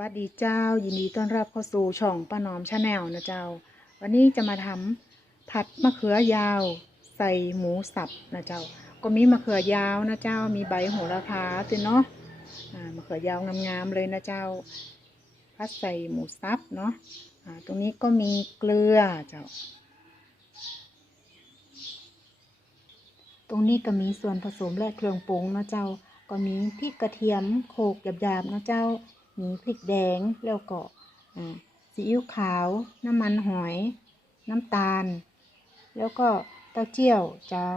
วัสดีเจ้า ยินดีต้อนรับเข้าสู่ช่องป้าหนอมชาแนลนะเจ้า วันนี้จะมาทำผัดมะเขือยาว ใส่หมูสับนะเจ้า ก็มีมะเขือยาวนะเจ้า มีใบโหระพาติเนาะมะเขือยาวงามๆเลยนะเจ้าผัดใส่หมูสับเนาะอ่าตรงนี้ก็มีเกลือเจ้า ตรงนี้ก็มีส่วนผสมและเครื่องปรุงนะเจ้า ก็มีพริกกระเทียมโขลกหยาบๆนะเจ้า มีพริกแดงแล้วก็ซีอิ๊วขาว น้ำมันหอย น้ำตาล แล้วก็เต้าเจี้ยวเจ้า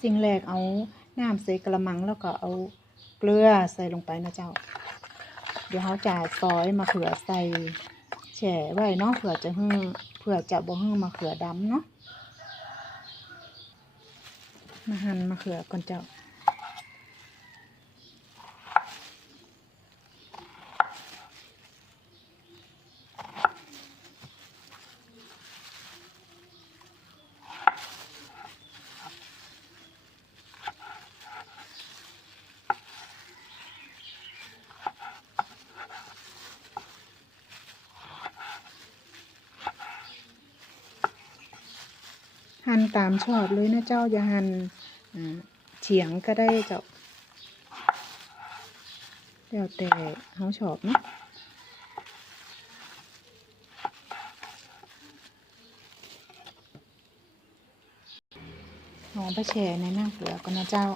สิ่งแรกเอาน้ำใส่กระมังแล้วก็เอาเกลือใส่ลงไปนะเจ้า เดี๋ยวเขาจะซอยมะเขือใส่แฉะไว้เนาะเผื่อจะหื้อเผื่อจะบ่หื้อมะเขือดำเนาะมาหั่นมะเขือก่อนเจ้า หั่นตามชอบเลยนะเจ้าอย่าหั่นเฉียงก็ได้เจ้าแล้วแต่เขาชอบเนาะลองไปแช่ในน้ำเกลือก่อนนะเจ้า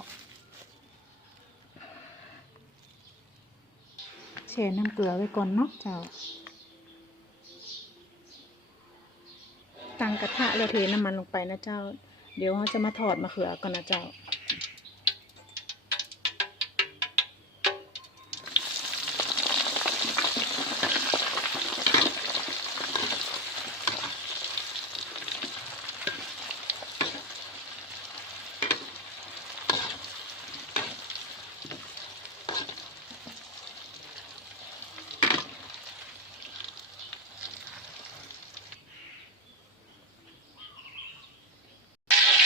แช่น้ำเกลือไว้ก่อนเนาะเจ้า ตั้งกระทะแล้วเทน้ำมันลงไปนะเจ้า เดี๋ยวเราจะมาถอดมะเขือก่อนนะเจ้า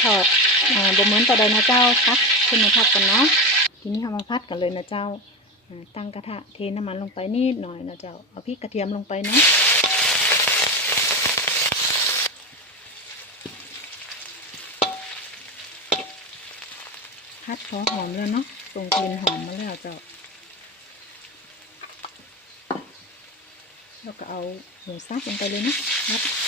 ถอดอ่าบ่เหมือนต่อใดนะเจ้าพักขึ้นมาพักกันเนาะทีนี้เรามาพัดกันเลยนะเจ้าตั้งกระทะเทน้ำมันลงไปนิดหน่อยนะเจ้าเอาพริกกระเทียมลงไปนะพัดพอหอมแล้วเนาะส่งกลิ่นหอมมาแล้วเจ้าแล้วก็เอาหมูสับลงไปเลยนะครับ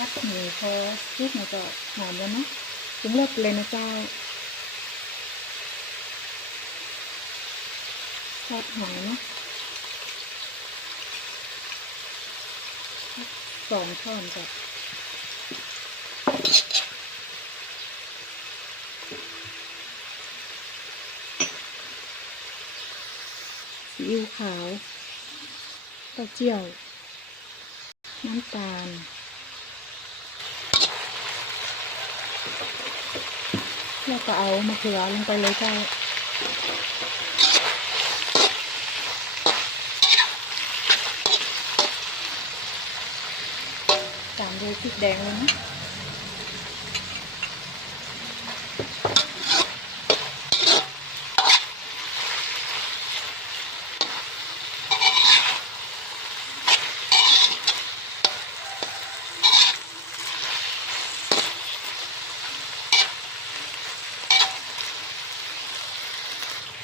พัดหมูพอพริกมันก็หอมแล้วเนาะถึงเลิกเลยนะเจ้าทอดหอยเนาะสองช้อนจ้ะซีอิ๊วขาวเต้าเจี้ยว น้ำตาล แล้วก็เอามะเขือลงไปเลยเจ้าตามด้วยพริกแดงเลยนะ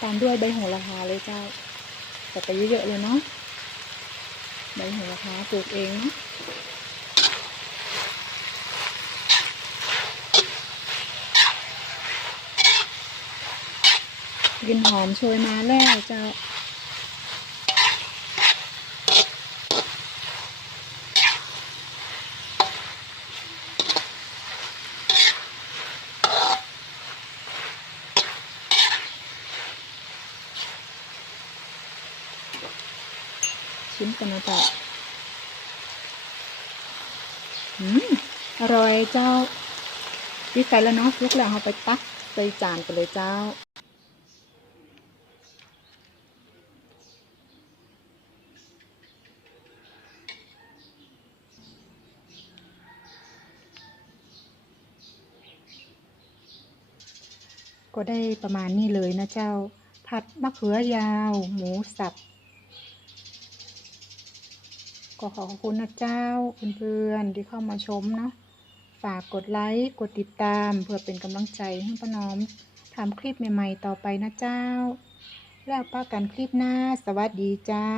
ตามด้วยใบโหระพาเลยเจ้าแต่ไปเยอะๆเลยเนาะใบโหระพาปลูกเองเนาะกลิ่นหอมโชยมาแล้วเจ้า ชิ้นกันนะจ๊ะอืมอร่อยเจ้าปิดไฟแล้วเนาะลุกแล้วเอาไปตักใส่จานกันเลยเจ้าก็ได้ประมาณนี้เลยนะเจ้า ผัดมะเขือยาว หมูสับ ก็ขอขอบคุณนะเจ้าเพื่อนๆที่เข้ามาชมเนาะฝากกดไลค์กดติดตามเพื่อเป็นกำลังใจให้ป้าน้อมทำคลิปใหม่ ๆ ต่อไปนะเจ้า แล้วป้ากันคลิปหน้า สวัสดีเจ้า